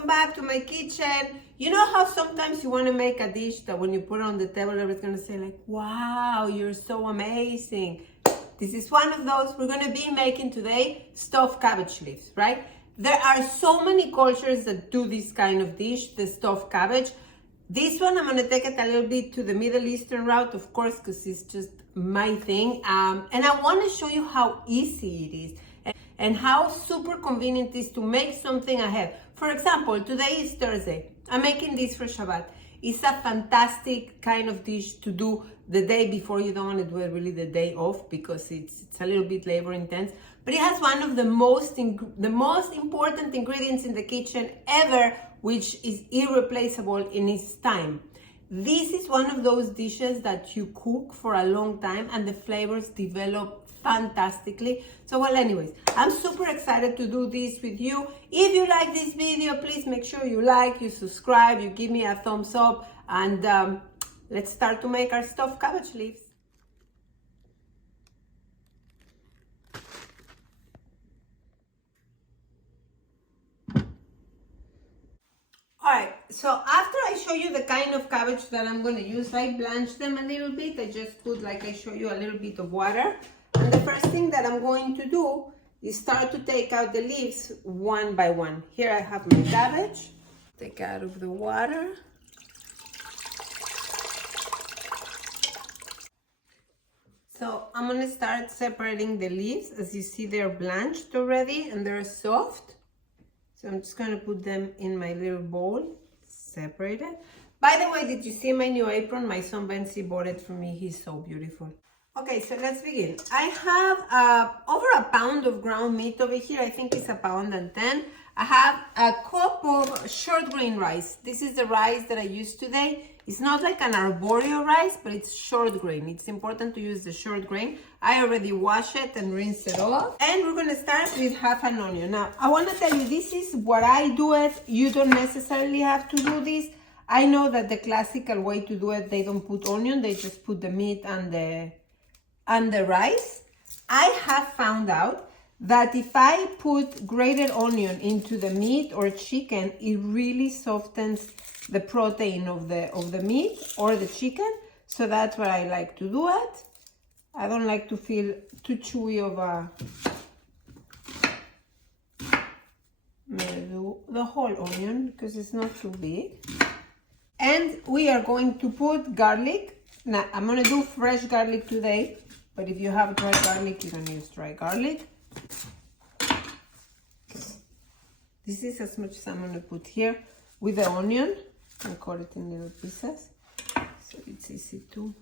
welcome back to my kitchen. You know how sometimes you want to make a dish that when you put it on the table, everyone's going to say like, wow, you're so amazing. This is one of those. We're going to be making today stuffed cabbage leaves, right? There are so many cultures that do this kind of dish, the stuffed cabbage. This one, I'm going to take it a little bit to the Middle Eastern route, of course, because it's just my thing. And I want to show you how easy it is and how super convenient it is to make something ahead. For example, today is Thursday. I'm making this for Shabbat. It's a fantastic kind of dish to do the day before. You don't want to do it really the day off because it's a little bit labor intense. But it has one of the most important ingredients in the kitchen ever, which is irreplaceable in its time. This is one of those dishes that you cook for a long time and the flavors develop fantastically. So well, anyways, I'm super excited to do this with you. If you like this video, please make sure you like, you subscribe, you give me a thumbs up, and let's start to make our stuffed cabbage leaves. Alright, so after I show you the kind of cabbage that I'm going to use, I blanch them a little bit. I just put, like I show you, a little bit of water. And the first thing that I'm going to do is start to take out the leaves one by one. Here I have my cabbage. Take out of the water. So I'm going to start separating the leaves. As you see, they're blanched already and they're soft. So I'm just going to put them in my little bowl, separated. By the way, did you see my new apron? My son Benzi bought it for me. He's so beautiful. Okay, so let's begin. I have over a pound of ground meat over here. I think it's 1.10 pounds. I have a cup of short grain rice. This is the rice that I use today. It's not like an arboreal rice, but it's short grain. It's important to use the short grain. I already wash it and rinse it off. And we're gonna start with half an onion. Now, I wanna tell you, this is what I do it. You don't necessarily have to do this. I know that the classical way to do it, they don't put onion, they just put the meat and the rice. I have found out that if I put grated onion into the meat or chicken, it really softens the protein of the meat or the chicken. So that's what I like to do it. I don't like to feel too chewy of a... I'm gonna do the whole onion because it's not too big. And we are going to put garlic. Now, I'm gonna do fresh garlic today, but if you have dry garlic, you can use dry garlic. This is as much as I'm gonna put here with the onion and cut it in little pieces, so it's easy to...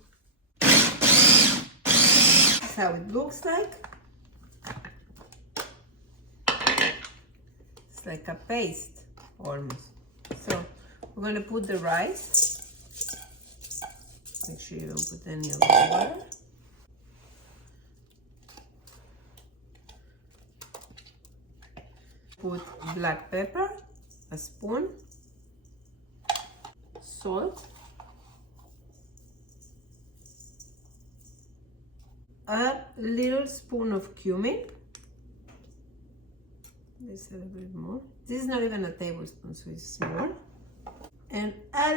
That's how it looks like. It's like a paste, almost. So we're gonna put the rice. Make sure you don't put any of the water. Put black pepper, a spoon, salt, a little spoon of cumin. This a little bit more. This is not even a tablespoon, so it's small. And a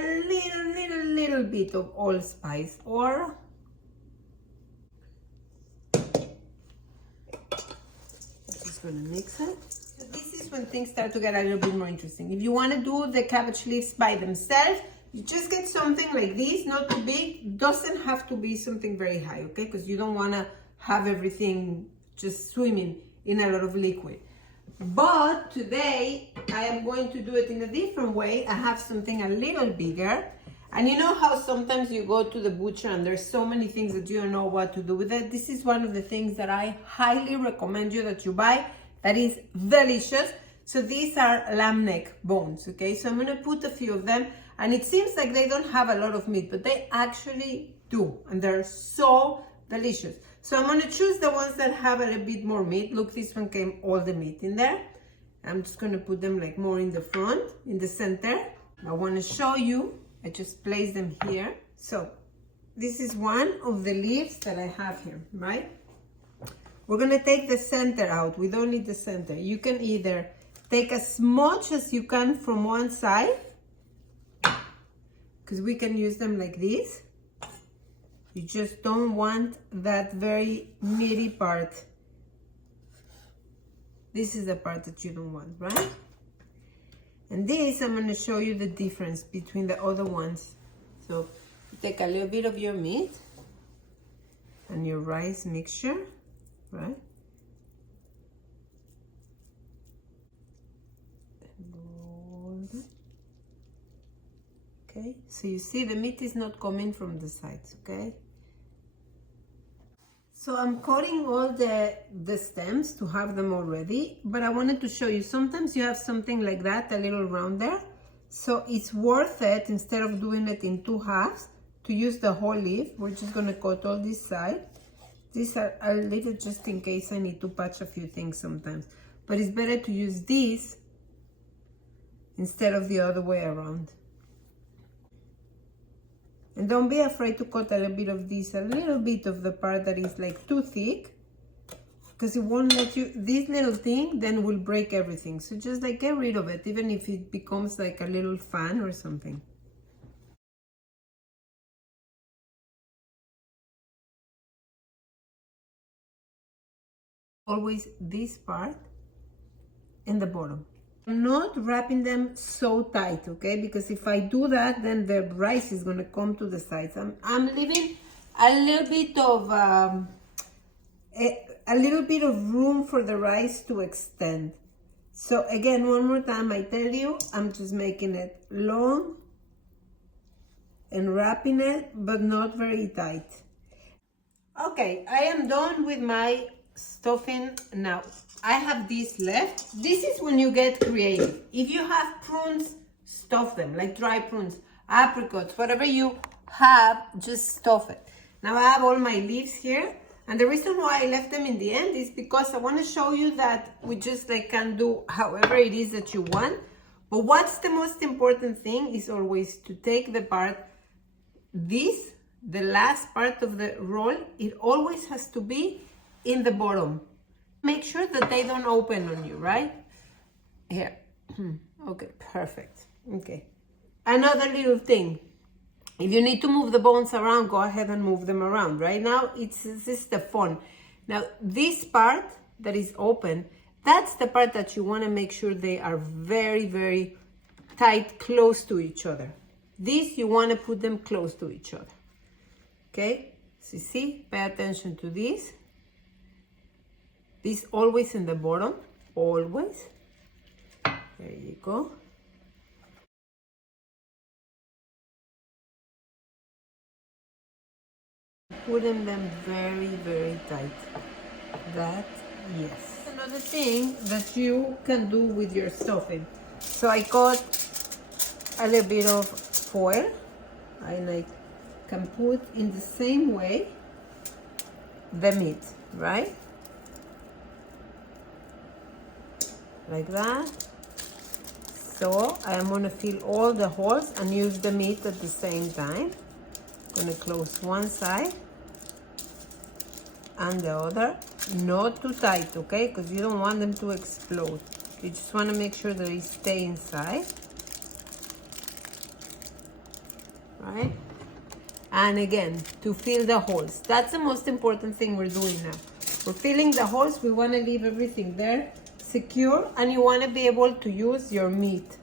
little bit of allspice, or just gonna mix it. So this is when things start to get a little bit more interesting. If you want to do the cabbage leaves by themselves, you just get something like this, not too big. Doesn't have to be something very high, okay? Because you don't want to have everything just swimming in a lot of liquid. But today I am going to do it in a different way. I have something a little bigger. And you know how sometimes you go to the butcher and there's so many things that you don't know what to do with it? This is one of the things that I highly recommend you that you buy that is delicious. So these are lamb neck bones, okay? So I'm gonna put a few of them, and it seems like they don't have a lot of meat, but they actually do, and they're so delicious. So I'm gonna choose the ones that have a little bit more meat. Look, this one came all the meat in there. I'm just gonna put them like more in the front, in the center. I wanna show you, I just place them here. So this is one of the leaves that I have here, right? We're gonna take the center out. We don't need the center. You can either Take as much as you can from one side, because we can use them like this. You just don't want that very meaty part. This is the part that you don't want, right? And this, I'm going to show you the difference between the other ones. So you take a little bit of your meat and your rice mixture, right? Okay, so you see the meat is not coming from the sides, okay? So I'm cutting all the stems to have them all ready, but I wanted to show you, sometimes you have something like that, a little round there. So it's worth it, instead of doing it in two halves, to use the whole leaf. We're just gonna cut all this side. These are, I'll leave it just in case I need to patch a few things sometimes. But it's better to use this instead of the other way around. And don't be afraid to cut a little bit of this, a little bit of the part that is like too thick, because it won't let you, this little thing then will break everything. So just like get rid of it, even if it becomes like a little fan or something. Always this part and the bottom. I'm not wrapping them so tight, okay? Because if I do that, then the rice is gonna come to the sides. I'm leaving a little bit of a little bit of room for the rice to extend. So again, one more time, I tell you, I'm just making it long and wrapping it, but not very tight. Okay, I am done with my stuffing now. I have this left. This is when you get creative. If you have prunes, stuff them, like dry prunes, apricots, whatever you have, just stuff it. Now I have all my leaves here, and the reason why I left them in the end is because I want to show you that we just like can do however it is that you want. But what's the most important thing is always to take the part, this, the last part of the roll, it always has to be in the bottom. Make sure that they don't open on you, right? Here. Okay, perfect. Okay. Another little thing. If you need to move the bones around, go ahead and move them around. Right now, this is the fun. Now, this part that is open, that's the part that you want to make sure they are very, very tight, close to each other. This, you want to put them close to each other. Okay? So see, pay attention to this. This always in the bottom, always. There you go. Putting them very, very tight. That, yes. Another thing that you can do with your stuffing. So I got a little bit of foil, and I can put in the same way the meat, right? Like that. So I am going to fill all the holes and use the meat at the same time. I'm going to close one side and the other. Not too tight, okay? Because you don't want them to explode. You just want to make sure that they stay inside. Right? And again, to fill the holes. That's the most important thing we're doing now. We're filling the holes. We want to leave everything there secure, and you want to be able to use your meat.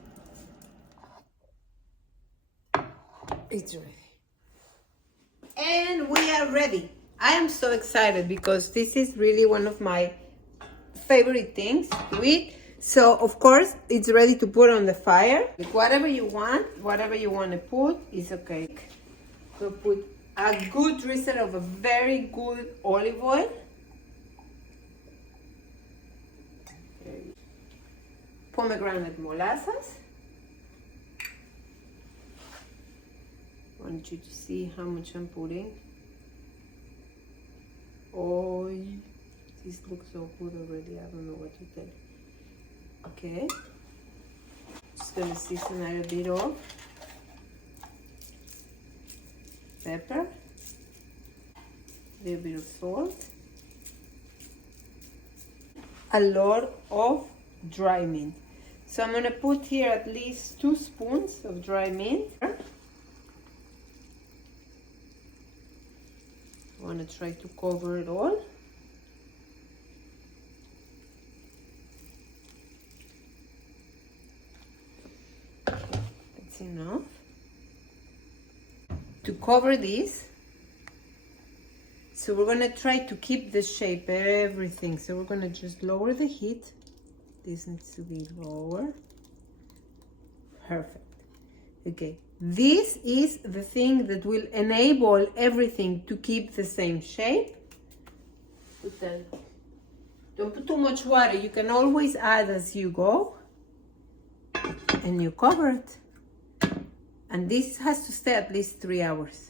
It's ready. And we are ready. I am so excited because this is really one of my favorite things to eat. So of course it's ready to put on the fire. Whatever you want to put is okay. So put a good drizzle of a very good olive oil. Pomegranate molasses. I want you to see how much I'm putting. Oh, this looks so good already. I don't know what to tell you. Okay. Just gonna season a little bit of pepper, a little bit of salt, a lot of dry mint. So I'm gonna put here at least 2 spoons of dry mint. I wanna try to cover it all. That's enough. To cover this, so we're gonna try to keep the shape, everything. So we're gonna just lower the heat. This needs to be lower. Perfect. Okay, this is the thing that will enable everything to keep the same shape. Don't put too much water. You can always add as you go. And you cover it. And this has to stay at least 3 hours.